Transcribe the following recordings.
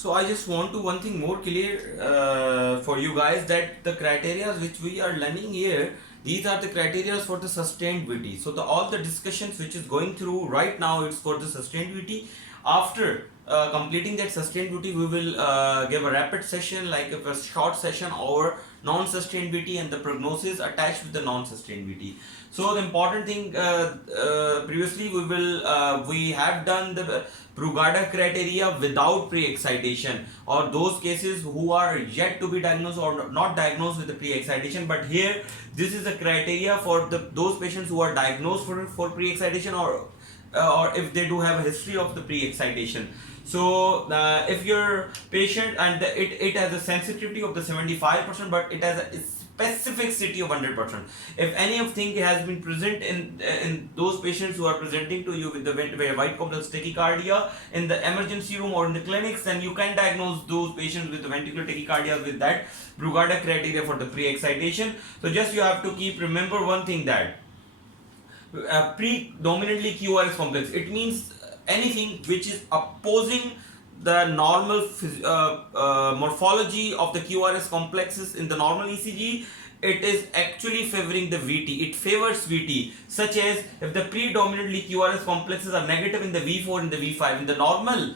So I just want to one thing more clear for you guys, that the criteria which we are learning here, these are the criteria for the sustainability. So all the discussions which is going through right now, it's for the sustainability. After completing that sustainability, we will give a rapid session, like a short session over non-sustainability and the prognosis attached with the non-sustainability. So the important thing, previously we have done the Brugada criteria without pre-excitation, or those cases who are yet to be diagnosed or not diagnosed with the pre-excitation. But here this is a criteria for those patients who are diagnosed for pre-excitation, or if they do have a history of the pre-excitation. So if your patient, and it has a sensitivity of the 75%, but it has a specificity of 100%. If any of thing has been present in those patients who are presenting to you with the wide complex tachycardia in the emergency room or in the clinics, then you can diagnose those patients with the ventricular tachycardia with that Brugada criteria for the pre-excitation. So just you have to keep remember one thing, that predominantly QRS complex, it means anything which is opposing the normal morphology of the QRS complexes in the normal ECG. It is actually favoring the VT, it favors VT, such as if the predominantly QRS complexes are negative in the V4 and the V5 in the normal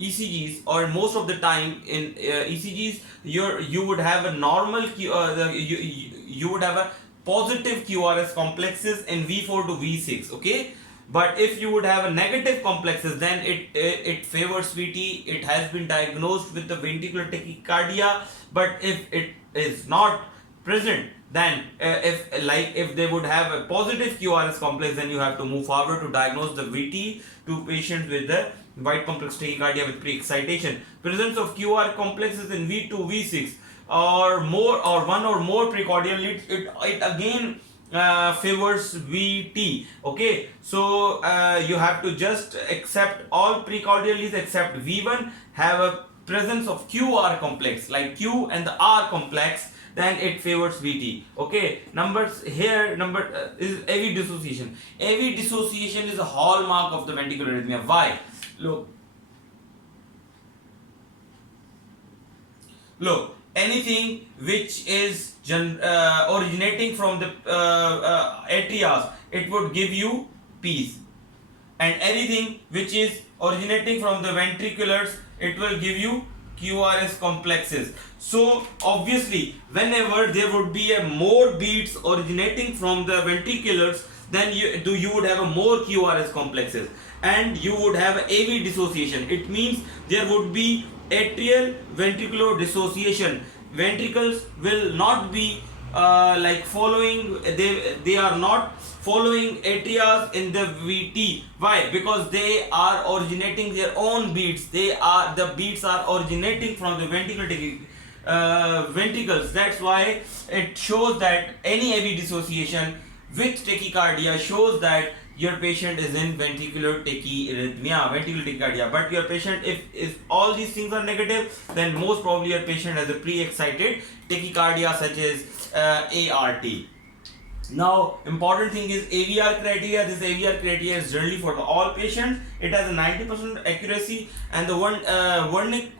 ECGs, or most of the time in ECGs, you would have a normal you would have a positive QRS complexes in V4 to V6, okay. But if you would have a negative complexes, then it favors VT. It has been diagnosed with the ventricular tachycardia. But if it is not present, then if they would have a positive QRS complex, then you have to move forward to diagnose the VT to patients with the wide complex tachycardia with pre-excitation. Presence of QR complexes in V2, V6 or more, or one or more precordial leads, it again favors VT, okay. So you have to just accept all precordial leads except V1 have a presence of QR complex, like Q and the R complex, then it favors VT, okay. Numbers here, is AV dissociation. AV dissociation is a hallmark of the ventricular arrhythmia. Why? Look, anything which is originating from the atrias, it would give you peace, and anything which is originating from the ventriculars, it will give you QRS complexes. So obviously whenever there would be a more beats originating from the ventriculars, then you would have a more QRS complexes, and you would have AV dissociation. It means there would be atrial ventricular dissociation. Ventricles will not be like following, they are not following atrias in the VT. Why? Because they are originating their own beats. The beats are originating from the ventricles. That's why it shows that any AV dissociation with tachycardia shows that your patient is in ventricular tachycardia. But your patient, if all these things are negative, then most probably your patient has a pre-excited tachycardia such as ART. Now important thing is Avr criteria. This Avr criteria is generally for all patients. It has a 90% accuracy, and the Wernick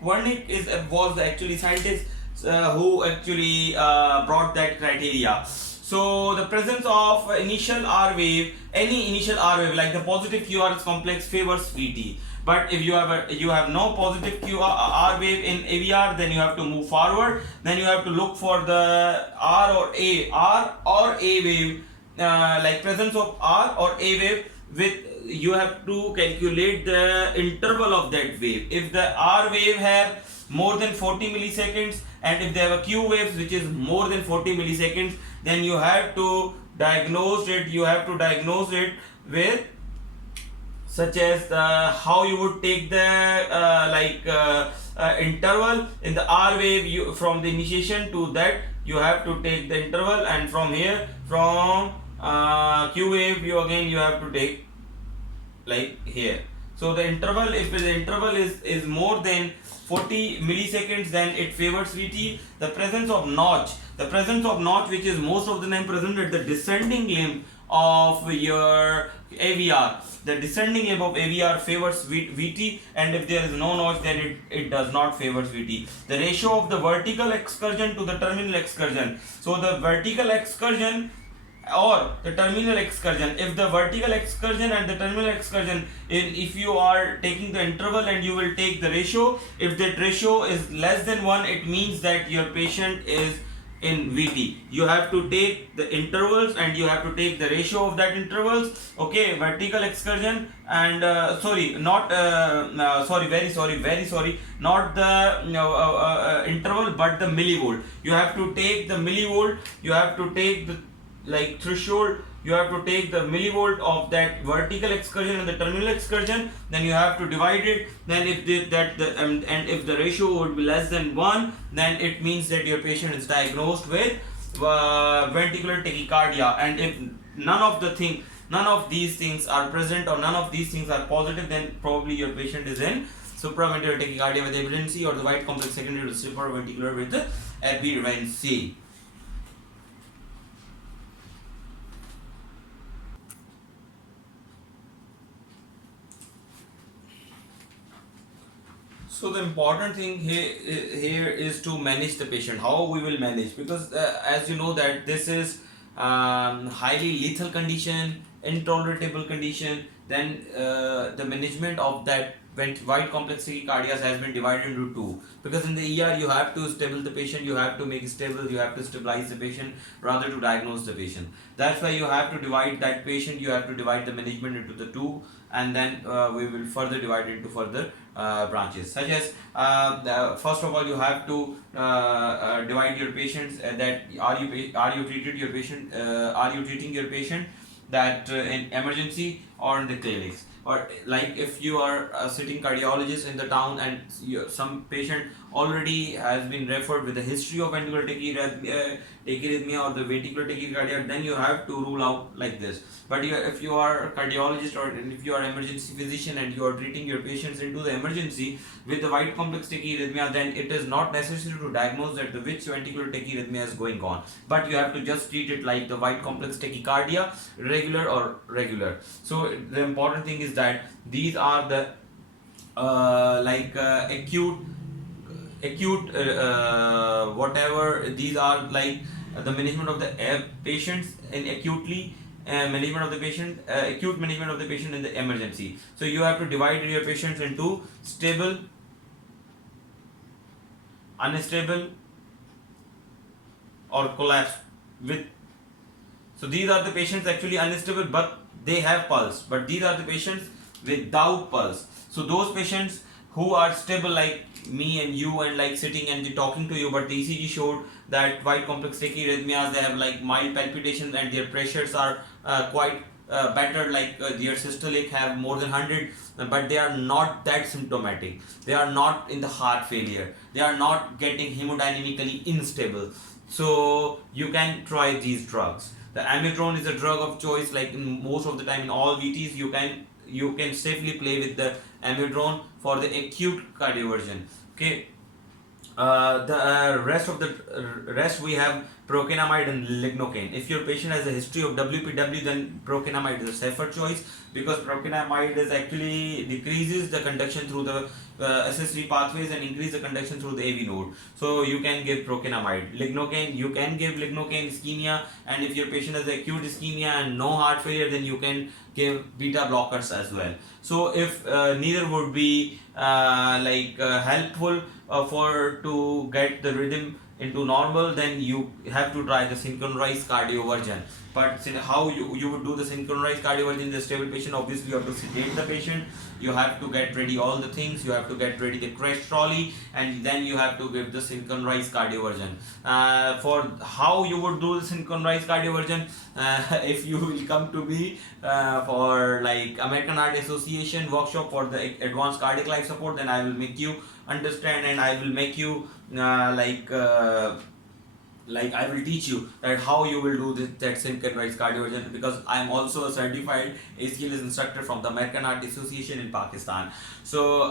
was the actually scientist who actually brought that criteria. So the presence of initial R wave, any initial R wave like the positive QRS complex favors VT. But if you have no positive R wave in AVR, then you have to move forward. Then you have to look for the R or A wave, like presence of R or A wave with, you have to calculate the interval of that wave. If the R wave have more than 40 milliseconds, and if they have a Q waves which is more than 40 milliseconds, then you have to diagnose it with such as how you would take the interval in the R wave. From the initiation to that, you have to take the interval, and from here, from Q wave, you have to take like here. So the interval, if the interval is more than 40 milliseconds, then it favors VT. The presence of notch, which is most of the time present at the descending limb of your AVR. The descending ebb of AVR favors VT, and if there is no notch, then it does not favors VT. The ratio of the vertical excursion to the terminal excursion. So the vertical excursion or the terminal excursion, if the vertical excursion and the terminal excursion, if you are taking the interval and you will take the ratio, if that ratio is less than 1, it means that your patient is in VT. You have to take the intervals and you have to take the ratio of that intervals. Okay, vertical excursion and sorry, not very sorry, not the interval but the millivolt. You have to take the millivolt. You have to take the threshold. You have to take the millivolt of that vertical excursion and the terminal excursion, then you have to divide it. Then if and if the ratio would be less than 1, then it means that your patient is diagnosed with ventricular tachycardia. And if none of these things are present or none of these things are positive, then probably your patient is in supraventricular tachycardia with epilepsy or the wide complex secondary to supraventricular with the epilepsy. So the important thing here is to manage the patient. How we will manage, because as you know that this is highly lethal condition, intolerable condition. Then the management of that wide complex tachycardias has been divided into two, because in the ER you have to stabilize the patient, you have to make it stable, you have to stabilize the patient rather to diagnose the patient. That's why you have to divide that patient, you have to divide the management into the two, and then we will further divide it into further branches, such as first of all you have to divide your patients that are you treating your patient that in emergency or in the clinics, or like if you are a sitting cardiologist in the town and some patient already has been referred with a history of ventricular tachyarrhythmia or the ventricular tachycardia, then you have to rule out like this. But if you are a cardiologist or if you are an emergency physician and you are treating your patients into the emergency with the wide complex tachyarrhythmia, then it is not necessary to diagnose that the which ventricular tachyarrhythmia is going on, but you have to just treat it like the wide complex tachycardia, regular or regular. So the important thing is that these are the acute whatever, these are like the management of the patients in acutely management of the patient, acute management of the patient in the emergency. So you have to divide your patients into stable, unstable or collapse with. So these are the patients actually unstable but they have pulse, but these are the patients without pulse. So those patients who are stable like me and you and like sitting and talking to you, but the ECG showed that wide complex tachyarrhythmias, they have like mild palpitations and their pressures are quite better, like their systolic have more than 100, but they are not that symptomatic, they are not in the heart failure, they are not getting hemodynamically unstable. So you can try these drugs. The amidrone is a drug of choice, like in most of the time in all VTs you can safely play with the amidrone for the acute cardioversion. Okay, the rest we have procainamide and lignocaine. If your patient has a history of WPW, then procainamide is a safer choice, because procainamide is actually decreases the conduction through the SS3 pathways and increase the conduction through the AV node. So you can give procainamide. Lignocaine, you can give lignocaine ischemia, and if your patient has acute ischemia and no heart failure, then you can give beta blockers as well. So if neither would be helpful for to get the rhythm into normal, then you have to try the synchronized cardioversion. But how you would do the synchronized cardioversion in the stable patient? Obviously you have to sedate the patient, you have to get ready all the things, you have to get ready the crash trolley, and then you have to give the synchronized cardioversion. For how you would do the synchronized cardioversion, if you will come to me for like American Heart Association workshop for the advanced cardiac life support, then I will make you understand and I will make you like I will teach you that how you will do this, that synchronized cardioversion, because I am also a certified ACLS instructor from the American Heart Association in Pakistan. So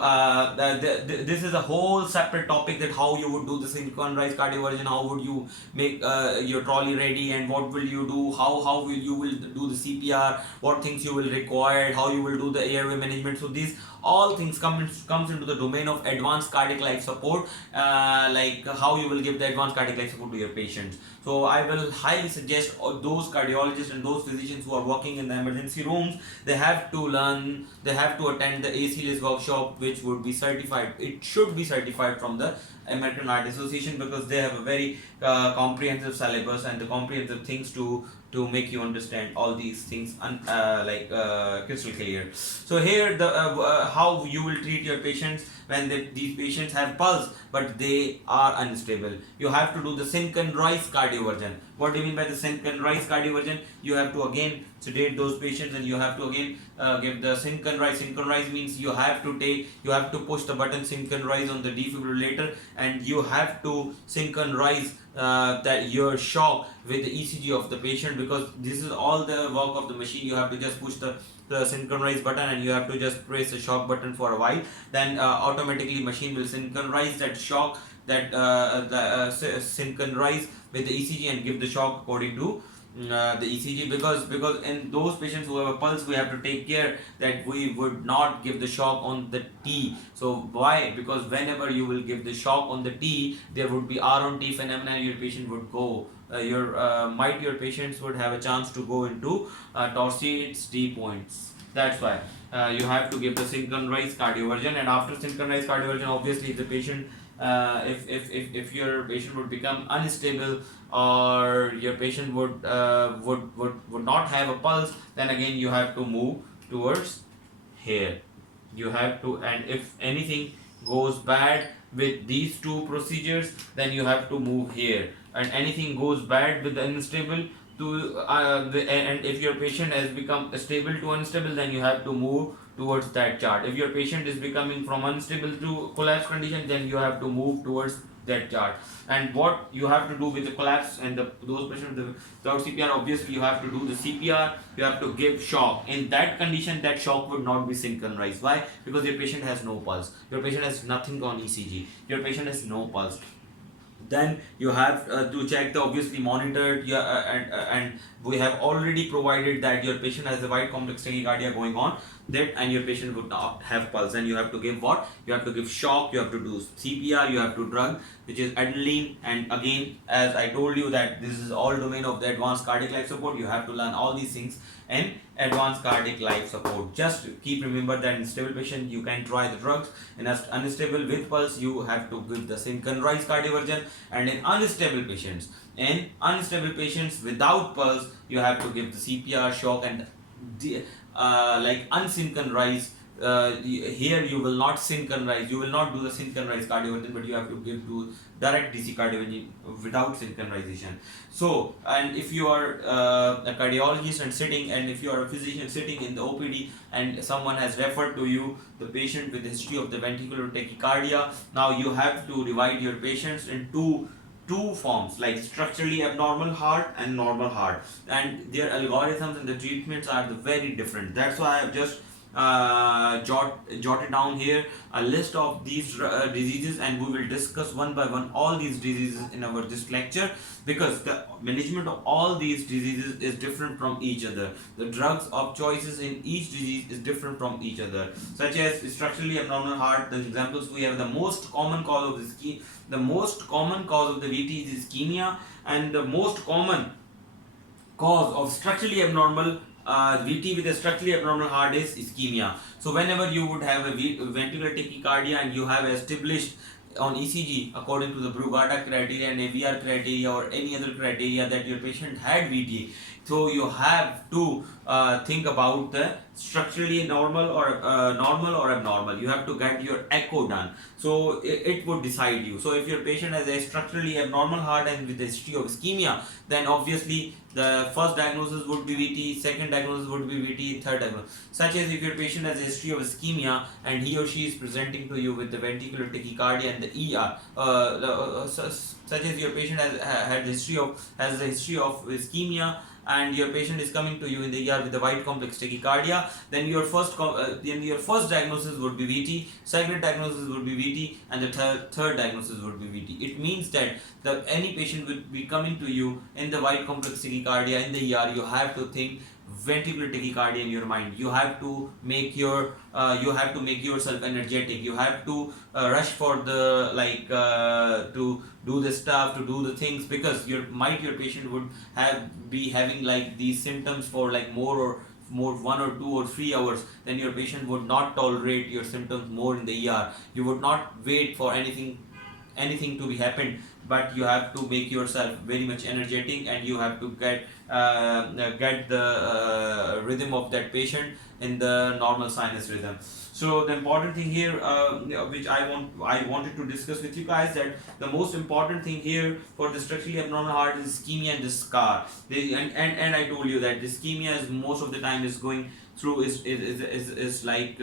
this is a whole separate topic, that how you would do the synchronized cardioversion, how would you make your trolley ready, and what will you do, how will you will do the CPR, what things you will require, how you will do the airway management. So these all things comes into the domain of advanced cardiac life support, like how you will give the advanced cardiac life support to your patients. So I will highly suggest those cardiologists and those physicians who are working in the emergency rooms, they have to learn, they have to attend the ACLS workshop, which would be certified. It should be certified from the American Heart Association, because they have a very comprehensive syllabus and the comprehensive things to make you understand all these things crystal clear. So here the how you will treat your patients when these patients have pulse but they are unstable. You have to do the synchronized cardioversion. What do you mean by the synchronized cardioversion? You have to again sedate those patients, and you have to again give the synchronize. Synchronize means you have to push the button synchronize on the defibrillator, and you have to synchronize that your shock with the ECG of the patient, because this is all the work of the machine. You have to just push the synchronize button, and you have to just press the shock button for a while, then automatically machine will synchronize that shock, that synchronize with the ECG and give the shock according to the ECG, because in those patients who have a pulse, we have to take care that we would not give the shock on the T. So why? Because whenever you will give the shock on the T, there would be R on T phenomena, and your patient would go your patients would have a chance to go into Torsades T points. That's why you have to give the synchronized cardioversion. And after synchronized cardioversion, obviously if the patient if your patient would become unstable, or your patient would not have a pulse, then again you have to move towards here. You have to, and if anything goes bad with these two procedures, then you have to move here. And anything goes bad with the unstable to and if your patient has become stable to unstable, then you have to move towards that chart. If your patient is becoming from unstable to collapse condition, then you have to move towards that chart. And what you have to do with the collapse and those patients without CPR, obviously you have to do the CPR, you have to give shock. In that condition, that shock would not be synchronized. Why? Because your patient has no pulse, your patient has nothing on ECG, your patient has no pulse. Then you have to check the obviously monitored, and we have already provided that your patient has a wide complex tachycardia going on, that and your patient would not have pulse. And you have to give what? You have to give shock, you have to do CPR, you have to drug, which is adrenaline. And again, as I told you, that this is all domain of the advanced cardiac life support. You have to learn all these things in advanced cardiac life support. Just keep remember that in stable patient you can try the drugs, in unstable with pulse you have to give the synchronized cardioversion, and in unstable patients without pulse you have to give the CPR, shock, and unsynchronized. Here you will not synchronize, you will not do the synchronized cardioversion, but you have to give to direct DC cardioversion without synchronization. So, and if you are a cardiologist and sitting, and if you are a physician sitting in the OPD, and someone has referred to you the patient with history of the ventricular tachycardia, now you have to divide your patients into two forms, like structurally abnormal heart and normal heart, and their algorithms and the treatments are very different. That's why I have just jotted down here a list of these diseases, and we will discuss one by one all these diseases in our this lecture, because the management of all these diseases is different from each other. The drugs of choices in each disease is different from each other. Such as structurally abnormal heart, the examples we have, the most common cause of the VT is ischemia, and the most common cause of structurally abnormal VT with a structurally abnormal heart is ischemia. So whenever you would have a ventricular tachycardia and you have established on ECG according to the Brugada criteria and Avr criteria or any other criteria that your patient had VT, So you have to think about the structurally normal or abnormal. You have to get your echo done, so it would decide you. So if your patient has a structurally abnormal heart and with a history of ischemia, then obviously the first diagnosis would be VT, second diagnosis would be VT, third diagnosis. Such as if your patient has a history of ischemia and he or she is presenting to you with the ventricular tachycardia and the ER, such as your patient has a history of ischemia and your patient is coming to you in the ER with the wide complex tachycardia, then your first diagnosis would be VT, second diagnosis would be VT, and the third diagnosis would be VT. It means that any patient will be coming to you in the wide complex tachycardia in the ER, you have to think ventricular tachycardia in your mind. You have to make yourself energetic. You have to rush for the to do the stuff, to do the things, because your patient would be having like these symptoms for like more 1 or 2 or 3 hours. Then your patient would not tolerate your symptoms more in the ER. You would not wait for anything to be happened, but you have to make yourself very much energetic, and you have to get the rhythm of that patient in the normal sinus rhythm. So the important thing here, which I wanted to discuss with you guys, that the most important thing here for the structurally abnormal heart is ischemia and the scar. And I told you that the ischemia is most of the time is going through is like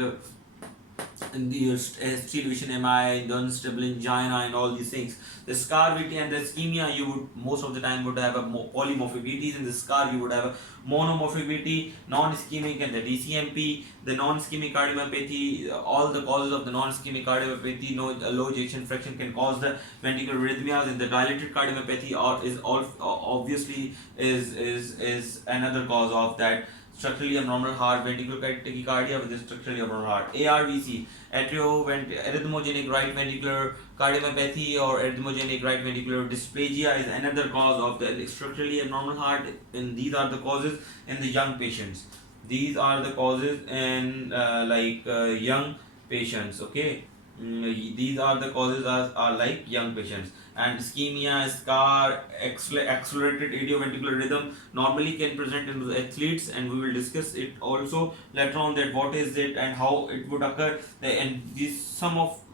in the steel vision MI, the unstable angina, and all these things. The scar VT and the ischemia, you would most of the time would have a polymorphic VTs. In the scar, you would have a monomorphic VT, non-ischemic, and the DCMP. The non-ischemic cardiomyopathy, all the causes of the non-ischemic cardiomyopathy, low ejection fraction can cause the ventricular arrhythmias. And the dilated cardiomyopathy obviously is another cause of that structurally abnormal heart, ventricular tachycardia with a structurally abnormal heart. ARVC, arrhythmogenic right ventricular cardiomyopathy or arrhythmogenic right ventricular dysplasia is another cause of the structurally abnormal heart, and these are the causes in the young patients. These are the causes in young patients. Okay. These are the causes are like young patients. And ischemia, scar, accelerated idioventricular rhythm normally can present in the athletes, and we will discuss it also later on, that what is it and how it would occur. And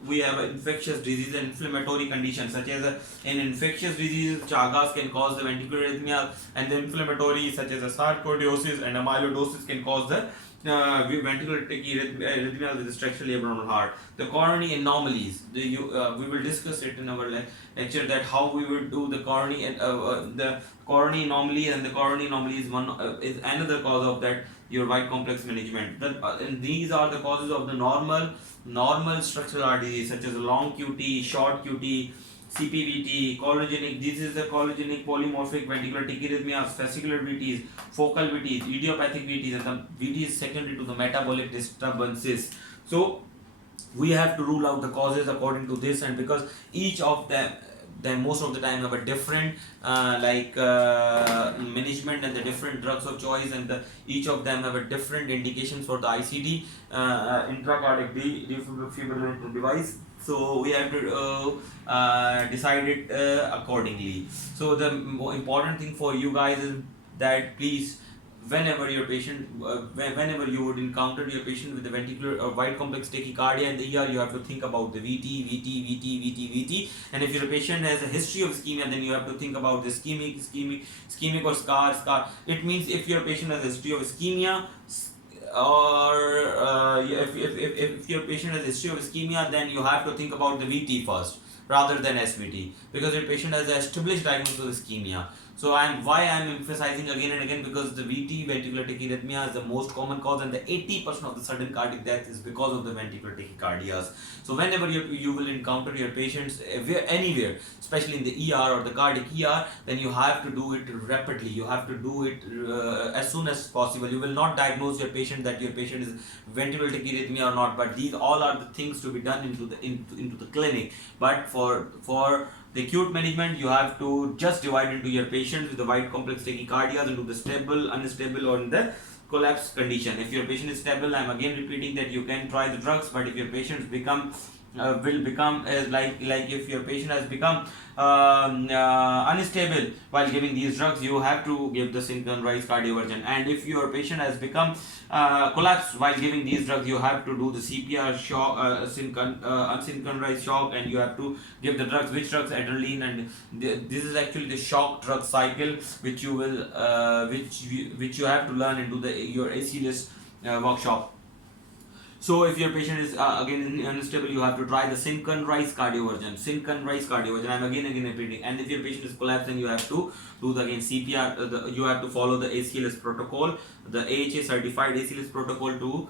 we have infectious disease and inflammatory conditions, such as in infectious diseases, Chagas can cause the ventricular arrhythmia, and the inflammatory such as a sarcoidosis and amyloidosis can cause the ventricular tachyarrhythmia with a structurally abnormal heart. The coronary anomalies, we will discuss it in our lecture, that how we will do the coronary anomaly, and the coronary anomaly is another cause of that your wide complex management. And these are the causes of the normal structural heart disease, such as long QT, short QT, CPVT, chorogenic. This is the chorogenic polymorphic ventricular tachyarrhythmias, fascicular VTs, focal VTs, idiopathic VTs, and the VT is secondary to the metabolic disturbances. So we have to rule out the causes according to this, and because each of them most of the time have a different management and the different drugs of choice, and each of them have a different indications for the ICD, intracardiac defibrillator device. So we have to decide it accordingly. So the important thing for you guys is that please, whenever you would encounter your patient with the ventricular or wide complex tachycardia in the ER, you have to think about the VT. And if your patient has a history of ischemia, then you have to think about the ischemic or scar. It means if your patient has a history of ischemia, or if your patient has a history of ischemia, then you have to think about the VT first rather than SVT, because your patient has an established diagnosis of ischemia. So why I'm emphasizing again and again, because the VT, ventricular tachyarrhythmia, is the most common cause, and the 80% of the sudden cardiac death is because of the ventricular tachycardias. So whenever you will encounter your patients anywhere, especially in the ER or the cardiac ER, then you have to do it rapidly. You have to do it as soon as possible. You will not diagnose your patient that your patient is ventricular tachyarrhythmia or not, but these all are the things to be done into the clinic. But for the acute management, you have to just divide into your patients with the wide complex tachycardia into the stable, unstable, or in the collapse condition. If your patient is stable, I'm again repeating that you can try the drugs, but if your patients become will become like if your patient has become unstable while giving these drugs, you have to give the synchronized cardioversion. And if your patient has become collapsed while giving these drugs, you have to do the CPR shock, unsynchronized shock, and you have to give the drugs. Which drugs? Adrenaline. And this is actually the shock drug cycle, which you will which you have to learn into the your ACLS workshop. So if your patient is again unstable, you have to try the synchronized cardioversion. Synchronized cardioversion. I'm again repeating. And if your patient is collapsing, you have to do the again CPR. You have to follow the ACLS protocol, the AHA certified ACLS protocol to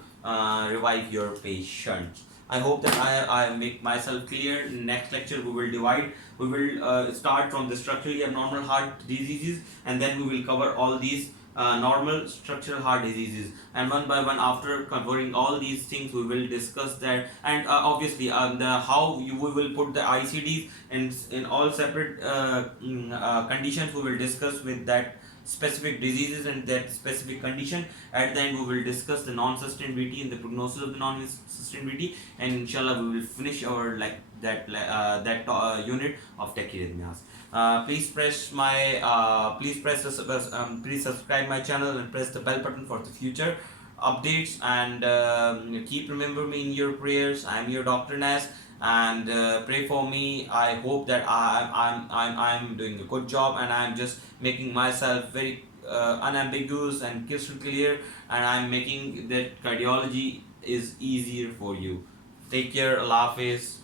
revive your patient. I hope that I make myself clear. Next lecture we will divide. We will start from the structurally abnormal heart diseases, and then we will cover all these normal structural heart diseases, and one by one, after covering all these things, we will discuss that. And obviously the how we will put the ICDs in all separate conditions. We will discuss with that specific diseases and that specific condition. At the end, we will discuss the non-sustainability and the prognosis of the non-sustainability, and inshallah we will finish our unit of tachyarrhythmias. Please please subscribe my channel and press the bell button for the future updates, and keep remember me in your prayers. I am your DrNAS, and pray for me. I hope that I'm doing a good job, and I'm just making myself very unambiguous and crystal clear, and I'm making that cardiology is easier for you. Take care. Allah Hafiz.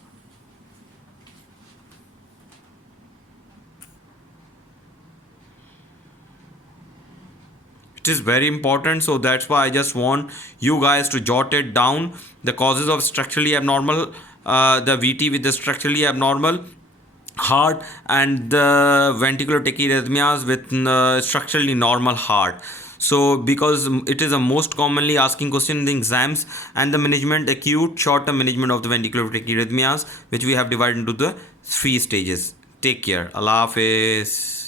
It is very important, so that's why I just want you guys to jot it down. The causes of structurally abnormal, the VT with the structurally abnormal heart, and the ventricular tachyarrhythmias with structurally normal heart. So because it is a most commonly asking question in the exams, and the management, acute short-term management of the ventricular tachyarrhythmias, which we have divided into the 3 stages. Take care. Allah Hafiz.